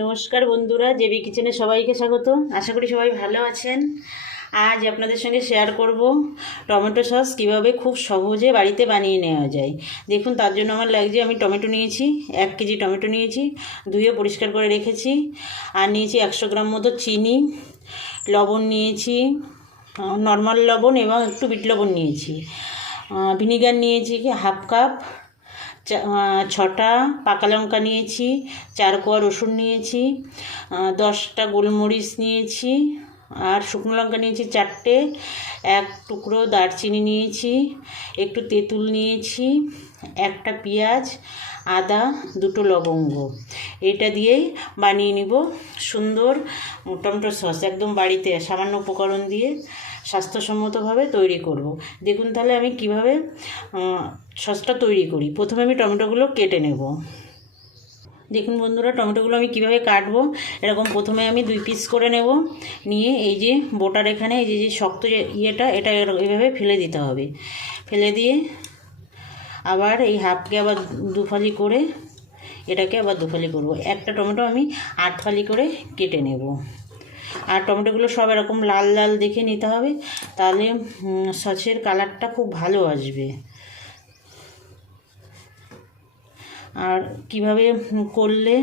নমস্কার বন্ধুরা, জেবি কিচেনে সবাইকে স্বাগত। আশা করি সবাই ভালো আছেন। আজ আপনাদের সঙ্গে শেয়ার করব টমেটো সস কিভাবে খুব সহজে বাড়িতে বানিয়ে নেওয়া যায়। দেখুন, তার জন্য আমার লাগছে, আমি টমেটো নিয়েছি, 1 কেজি টমেটো নিয়েছি, ধুয়ে পরিষ্কার করে রেখেছি। আর নিয়েছি 100 গ্রাম মতো চিনি, লবণ নিয়েছি, নর্মাল লবণ এবং একটু বিট লবণ নিয়েছি, ভিনিগার নিয়েছি 1/2 কাপ, 6টা পাকা লঙ্কা নিয়েছি, 4 কোয়া রসুন নিয়েছি, 10টা গোলমরিচ নিয়েছি, আর শুকনো লঙ্কা নিয়েছি 4টে, 1 টুকরো দারচিনি নিয়েছি, একটু তেঁতুল নিয়েছি, 1টা পেঁয়াজ, আদা, 2টো লবঙ্গ। এটা দিয়েই বানিয়ে নিব সুন্দর টমেটো সস, একদম বাড়িতে সামান্য উপকরণ দিয়ে স্বাস্থ্যসম্মতভাবে তৈরি করব। দেখুন তাহলে আমি কিভাবে সসটা তৈরি করি। প্রথমে আমি টমেটোগুলো কেটে নেব। দেখুন বন্ধুরা, টমেটোগুলো আমি কিভাবে কাটবো। এরকম প্রথমে আমি 2 পিস করে নেব, নিয়ে এই যে বোটার এখানে এই যে শক্ত ইয়েটা, এটা এইভাবে ফেলে দিতে হবে। ফেলে দিয়ে আবার এই হাফকে আবার 2 ফালি করে এটাকে আবার 2 ফালি করব। একটা টমেটো আমি 8 ফালি করে কেটে নেব। আর টমেটোগুলো সব এরকম লাল লাল দেখে নিতে হবে, তাহলে সসের কালারটা খুব ভালো আসবে। আর কিভাবে করলে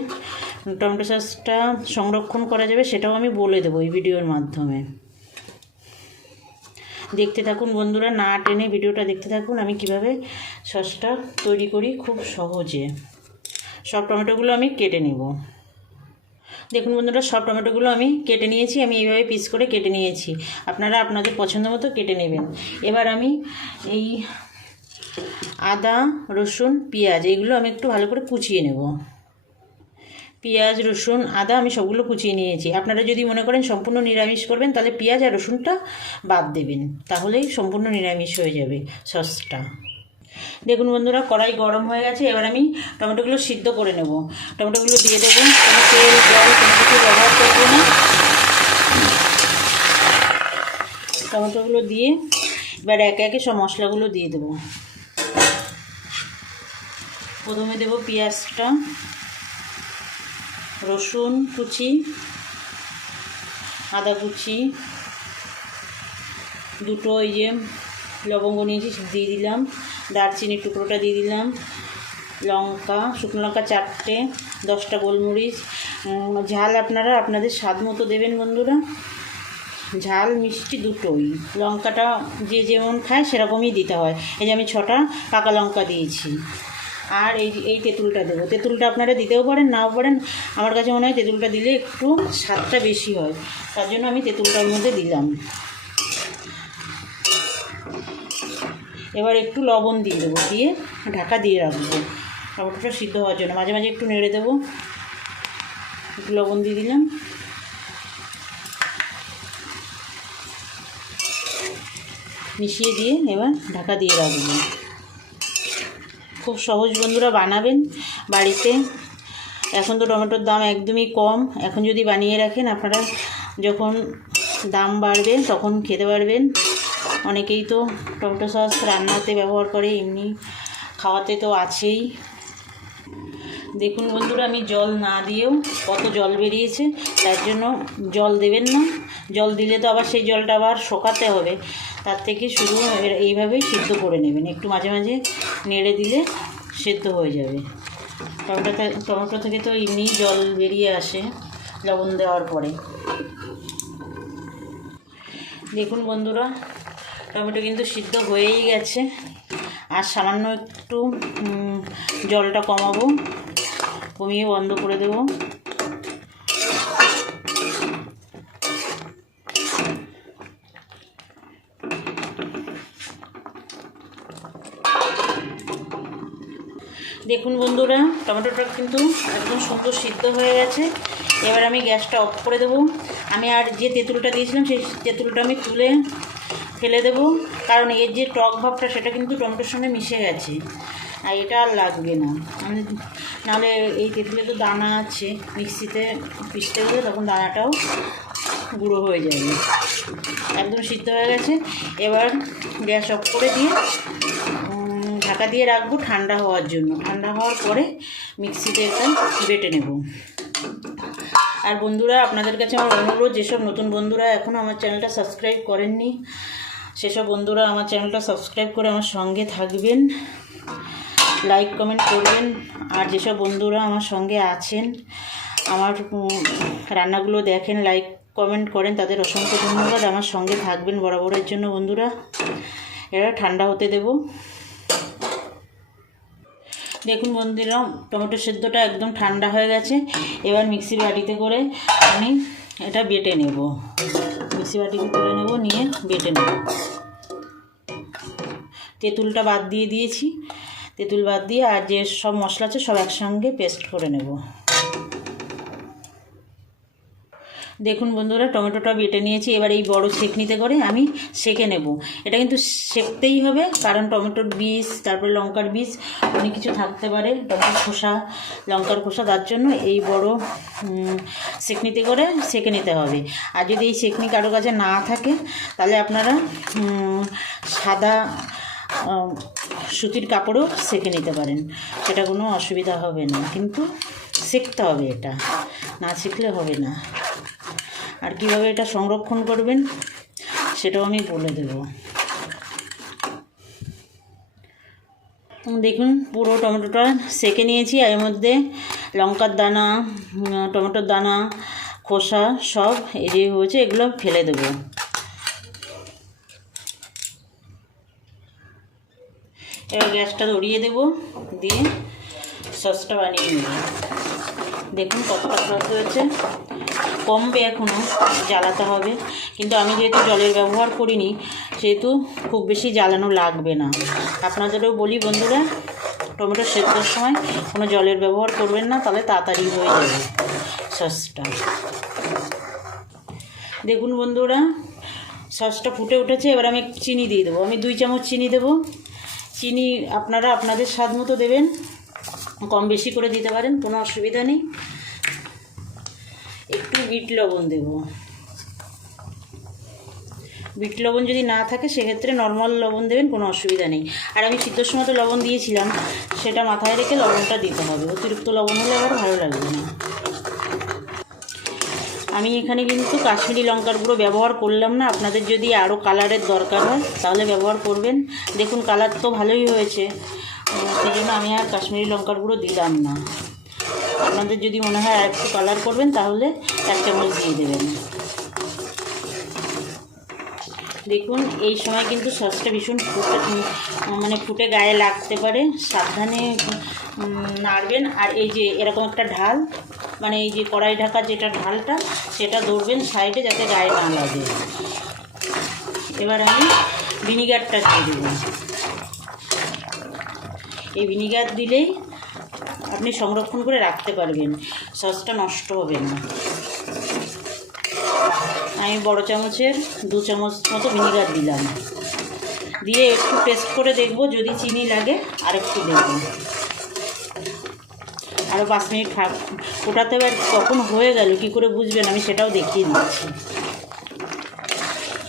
টমেটো সসটা সংরক্ষণ করা যাবে সেটাও আমি বলে দেবো এই ভিডিওর মাধ্যমে। দেখতে থাকুন বন্ধুরা, না টেনে ভিডিওটা দেখতে থাকুন আমি কিভাবে সসটা তৈরি করি খুব সহজে। সব টমেটোগুলো আমি কেটে নেব। দেখুন বন্ধুরা, সব টমেটোগুলো আমি কেটে নিয়েছি, আমি এইভাবে পিস করে কেটে নিয়েছি। আপনারা আপনাদের পছন্দ মতো কেটে নেবেন। এবার আমি এই আদা, রসুন, পেঁয়াজ এইগুলো আমি একটু ভালো করে কুচিয়ে নেব। পেঁয়াজ, রসুন, আদা আমি সবগুলো কুচিয়ে নিয়েছি। আপনারা যদি মনে করেন সম্পূর্ণ নিরামিষ করবেন, তাহলে পেঁয়াজ আর রসুনটা বাদ দেবেন, তাহলেই সম্পূর্ণ নিরামিষ হয়ে যাবে সসটা। দেখুন বন্ধুরা, কড়াই গরম হয়ে গেছে। এবার আমি টমেটোগুলো সিদ্ধ করে নেব। টমেটোগুলো দিয়ে দেবো, কোনো তেল জল কোনো কিছু ব্যবহার করবো না। টমেটোগুলো দিয়ে এবার একে একে সব মশলাগুলো দিয়ে দেবো। প্রথমে দেব পেঁয়াজটা, রসুন কুচি, আদা কুচি, 2টো এই যে লবঙ্গ নিয়েছি দিয়ে দিলাম, দারচিনির টুকরোটা দিয়ে দিলাম, লঙ্কা, শুকনো লঙ্কা 4টে, 10টা গোলমরিচ। ঝাল আপনারা আপনাদের স্বাদ মতো দেবেন বন্ধুরা, ঝাল মিষ্টি দুটোই। লঙ্কাটা যে যেমন খায় সেরকমই দিতে হয়। এই যে আমি 6টা পাকা লঙ্কা দিয়েছি। আর এই তেঁতুলটা দেবো। তেঁতুলটা আপনারা দিতেও পারেন, নাও পারেন। আমার কাছে মনে হয় তেঁতুলটা দিলে একটু স্বাদটা বেশি হয়, তার জন্য আমি তেঁতুলটার মধ্যে দিলাম। এবার একটু লবণ দিয়ে দেবো, দিয়ে ঢাকা দিয়ে রাখবো টমেটোটা সিদ্ধ হওয়ার জন্য। মাঝে মাঝে একটু নেড়ে দেবো। একটু লবণ দিয়ে দিলাম, মিশিয়ে দিয়ে এবার ঢাকা দিয়ে রাখবো। খুব সহজ বন্ধুরা, বানাবেন বাড়িতে। এখন তো টমেটোর দাম একদমই কম। এখন যদি বানিয়ে রাখেন, আপনারা যখন দাম বাড়বে তখন খেতে পারবেন। অনেকেই তো টমেটো সস রান্নাতে ব্যবহার করে, এমনি খাওয়াতে তো আছেই। দেখুন বন্ধুরা, আমি জল না দিয়েও কত জল বেরিয়েছে। তার জন্য জল দেবেন না, জল দিলে তো আবার সেই জলটা আবার শোকাতে হবে। তার থেকে শুধু এইভাবেই সিদ্ধ করে নেবেন। একটু মাঝে মাঝে নেড়ে দিলে সেদ্ধ হয়ে যাবে। টমেটো থেকে তো এমনি জল বেরিয়ে আসে লবণ দেওয়ার পরে। দেখুন বন্ধুরা, টমেটো কিন্তু সিদ্ধ হয়েই গেছে। আর সামান্য একটু জলটা কমাবো, কমিয়ে বন্ধ করে দেব। দেখুন বন্ধুরা, টমেটোটা কিন্তু একদম সুন্দর সিদ্ধ হয়ে গেছে। এবার আমি গ্যাসটা অফ করে দেবো। আমি আর যে তেঁতুলটা দিয়েছিলাম সেই তেঁতুলটা আমি তুলে ফেলে দেবো, কারণ এর যে টক ভাবটা সেটা কিন্তু টমেটোর সঙ্গে মিশে গেছে, আর এটা আর লাগবে না। নাহলে এই তেঁতুলে তো দানা আছে, মিক্সিতে পিষতে গেলে তখন দানাটাও গুঁড়ো হয়ে যাবে। একদম সিদ্ধ হয়ে গেছে। এবার গ্যাস অফ করে দিয়ে ঢাকা দিয়ে রাখবো ঠান্ডা হওয়ার জন্য। ঠান্ডা হওয়ার পরে মিক্সিতে এটা বেটে নেব। আর বন্ধুরা, আপনাদের কাছে আমার অনুরোধ, যেসব নতুন বন্ধুরা এখনও আমার চ্যানেলটা সাবস্ক্রাইব করেননি, সেসব বন্ধুরা আমার চ্যানেলটা সাবস্ক্রাইব করে আমার সঙ্গে থাকবেন, লাইক কমেন্ট করবেন। আর যেসব বন্ধুরা আমার সঙ্গে আছেন, আমার রান্নাগুলো দেখেন, লাইক কমেন্ট করেন, তাদের অসংখ্য ধন্যবাদ। আমার সঙ্গে থাকবেন বরাবরের জন্য বন্ধুরা। এরা ঠান্ডা হতে দেব। দেখুন বন্ধুরা, টমেটো সেদ্ধটা একদম ঠান্ডা হয়ে গেছে। এবার মিক্সির বাটিতে করে আমি এটা বেটে নেব, মিক্সি বাটিতে তুলে নেব, নিয়ে বেটে নেব। তেঁতুলটা বাদ দিয়ে দিয়েছি, তেঁতুল বাদ দিয়ে আর যে সব মশলা আছে সব একসঙ্গে পেস্ট করে নেব। দেখুন বন্ধুরা, টমেটোটা বেটে নিয়েছি। এবার এই বড় ছেঁকনিতে করে আমি সেঁকে নেব। এটা কিন্তু সেঁকতেই হবে, কারণ টমেটোর বীজ, তারপরে লঙ্কার বীজ অনেক কিছু থাকতে পারে, টমেটোর খোসা, লঙ্কার খোসা, তার জন্য এই বড় সেঁকনিতে করে সেঁকে নিতে হবে। আর যদি এই সেঁকনি কারো কাছে না থাকে, তাহলে আপনারা সাদা সুতির কাপড়ও সেঁকে নিতে পারেন, সেটা কোনো অসুবিধা হবে না। কিন্তু সেঁকতে হবে, এটা না সেঁকলে হবে না। আর কীভাবে এটা সংরক্ষণ করবেন সেটাও আমি বলে দেব। দেখুন, পুরো টমেটোটা সেঁকে নিয়েছি। এর মধ্যে লঙ্কার দানা, টমেটোর দানা, খোসা সব এই যে হয়েছে, এগুলো ফেলে দেবো। এবার গ্যাসটা ধরিয়ে দেব, দিয়ে সসটা বানিয়ে নেব। দেখুন কতটা সস হয়েছে। কমবে, এখনও জ্বালাতে হবে, কিন্তু আমি যেহেতু জলের ব্যবহার করিনি, সেহেতু খুব বেশি জ্বালানো লাগবে না। আপনাদেরও বলি বন্ধুরা, টমেটো সেদ্ধর সময় কোনো জলের ব্যবহার করবেন না, তাহলে তাড়াতাড়ি হয়ে যাবে সসটা। দেখুন বন্ধুরা, সসটা ফুটে উঠেছে। এবার আমি চিনি দিয়ে দেবো। আমি 2 চামচ চিনি দেবো। চিনি আপনারা আপনাদের স্বাদ মতো দেবেন, কম বেশি করে দিতে পারেন, কোনো অসুবিধা নেই। একটু বিট লবণ দেব। বিট লবণ যদি না থাকে, সেক্ষেত্রে নর্মাল লবণ দেবেন, কোনো অসুবিধা নেই। আর আমি সিদ্ধর সময় তো লবণ দিয়েছিলাম, সেটা মাথায় রেখে লবণটা দিতে হবে। অতিরিক্ত লবণ হলে আবার ভালো লাগবে না। আমি এখানে কিন্তু কাশ্মীরি লঙ্কার গুঁড়ো ব্যবহার করলাম না। আপনাদের যদি আরও কালারের দরকার হয় তাহলে ব্যবহার করবেন। দেখুন কালার তো ভালোই হয়েছে, সেই জন্য আমি আর কাশ্মীরি লঙ্কার গুঁড়ো দিলাম না। আপনাদের যদি মনে হয় আর একটু কালার করবেন, তাহলে 1 চামচ দিয়ে দেবেন। দেখুন এই সময় কিন্তু সসটা ভীষণ ফুটে গায়ে লাগতে পারে, সাবধানে নাড়বেন। আর এই যে এরকম একটা ঢাল, মানে এই যে কড়াই ঢাকা যেটা ঢালটা, সেটা ধরবেন সাইডে, যাতে গায়ে না লাগে। এবার আমি ভিনিগারটা দিয়ে দেব। এই ভিনিগার দিলেই আপনি সংরক্ষণ করে রাখতে পারবেন, সসটা নষ্ট হবে না। আমি বড় চামচের 2 চামচ মতো ভিনিগার দিলাম, দিয়ে একটু টেস্ট করে দেখব, যদি চিনি লাগে আর একটু দেব। আরও 5 মিনিট ফোটাতে হবে। কখন হয়ে গেল কী করে বুঝবেন, আমি সেটাও দেখিয়ে দিচ্ছি।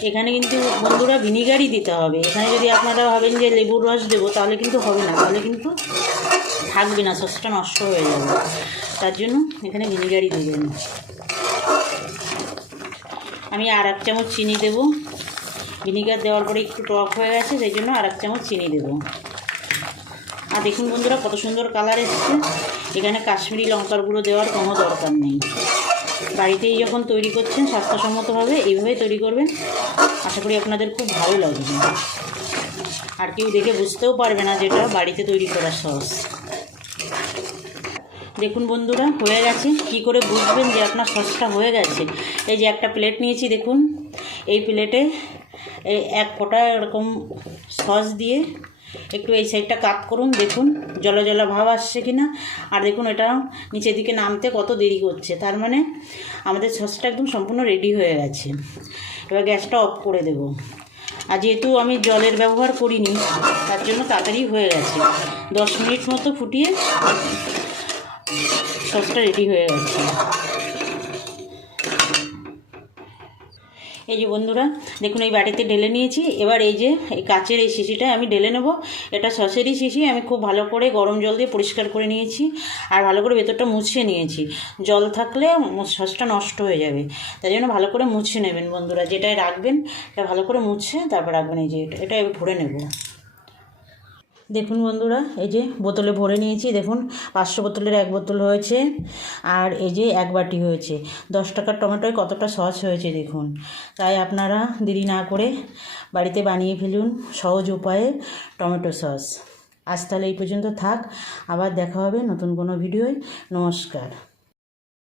এখানে কিন্তু বন্ধুরা ভিনিগারই দিতে হবে। এখানে যদি আপনারা ভাবেন যে লেবুর রস দেবো, তাহলে কিন্তু হবে না, তাহলে কিন্তু থাকবে না, সসটা নষ্ট হয়ে যাবে। তার জন্য এখানে ভিনিগারই দেবেন। আমি আর 1 চামচ চিনি দেব। ভিনিগার দেওয়ার পরে একটু টক হয়ে গেছে, সেই জন্য আর 1 চামচ চিনি দেব। আর দেখুন বন্ধুরা, কত সুন্দর কালার এসছে। এখানে কাশ্মীরি লঙ্কার গুঁড়ো দেওয়ার কোনো দরকার নেই। বাড়িতেই যখন তৈরি করছেন স্বাস্থ্যসম্মতভাবে, এইভাবে তৈরি করবেন। আশা করি আপনাদের খুব ভালো লাগবে, আর কেউ দেখে বুঝতেও পারবে না যেটা বাড়িতে তৈরি করা সস। দেখুন বন্ধুরা, হয়ে গেছে। কি করে বুঝবেন যে আপনার সসটা হয়ে গেছে? এই যে একটা প্লেট নিয়েছি, দেখুন এই প্লেটে 1 ফোঁটা এরকম সস দিয়ে একটু এই সাইডটা কাত করুন। দেখুন জলা জলা ভাব আসছে কিনা। আর দেখুন এটা নিচের দিকে নামতে কত দেরি করছে, তার মানে আমাদের সসটা একদম সম্পূর্ণ রেডি হয়ে গেছে। এবার গ্যাসটা অফ করে দেব। আর যেহেতু আমি জলের ব্যবহার করিনি, তার জন্য তাড়াতাড়ি হয়ে গেছে। 10 মিনিট মতো ফুটিয়ে সসটা রেডি হয়ে গেছে। এই যে বন্ধুরা দেখুন এই বাটিতে ঢেলে নিয়েছি। এবার এই যে এই কাচের এই শিশিটা আমি ঢেলে নেব। এটা সসেরই শিশি, আমি খুব ভালো করে গরম জল দিয়ে পরিষ্কার করে নিয়েছি আর ভালো করে ভেতরটা মুছে নিয়েছি। জল থাকলে সসটা নষ্ট হয়ে যাবে, তাই জন্য ভালো করে মুছে নেবেন বন্ধুরা। যেটাই রাখবেন এটা ভালো করে মুছে তারপর রাখবেন। এই যে এটা ভরে নেব। দেখুন বন্ধুরা এই যে বোতলে ভরে নিয়েছি। দেখুন 500 বোতলের 1 বোতল হয়েছে আর এই যে 1 বাটি হয়েছে। 10 টাকার টমেটোয় কতটা সস হয়েছে দেখুন। তাই আপনারা দেরি না করে বাড়িতে বানিয়ে ফেলুন সহজ উপায়ে টমেটো সস। আজ তাহলে এই পর্যন্ত থাক, আবার দেখা হবে নতুন কোনো ভিডিওয়। নমস্কার।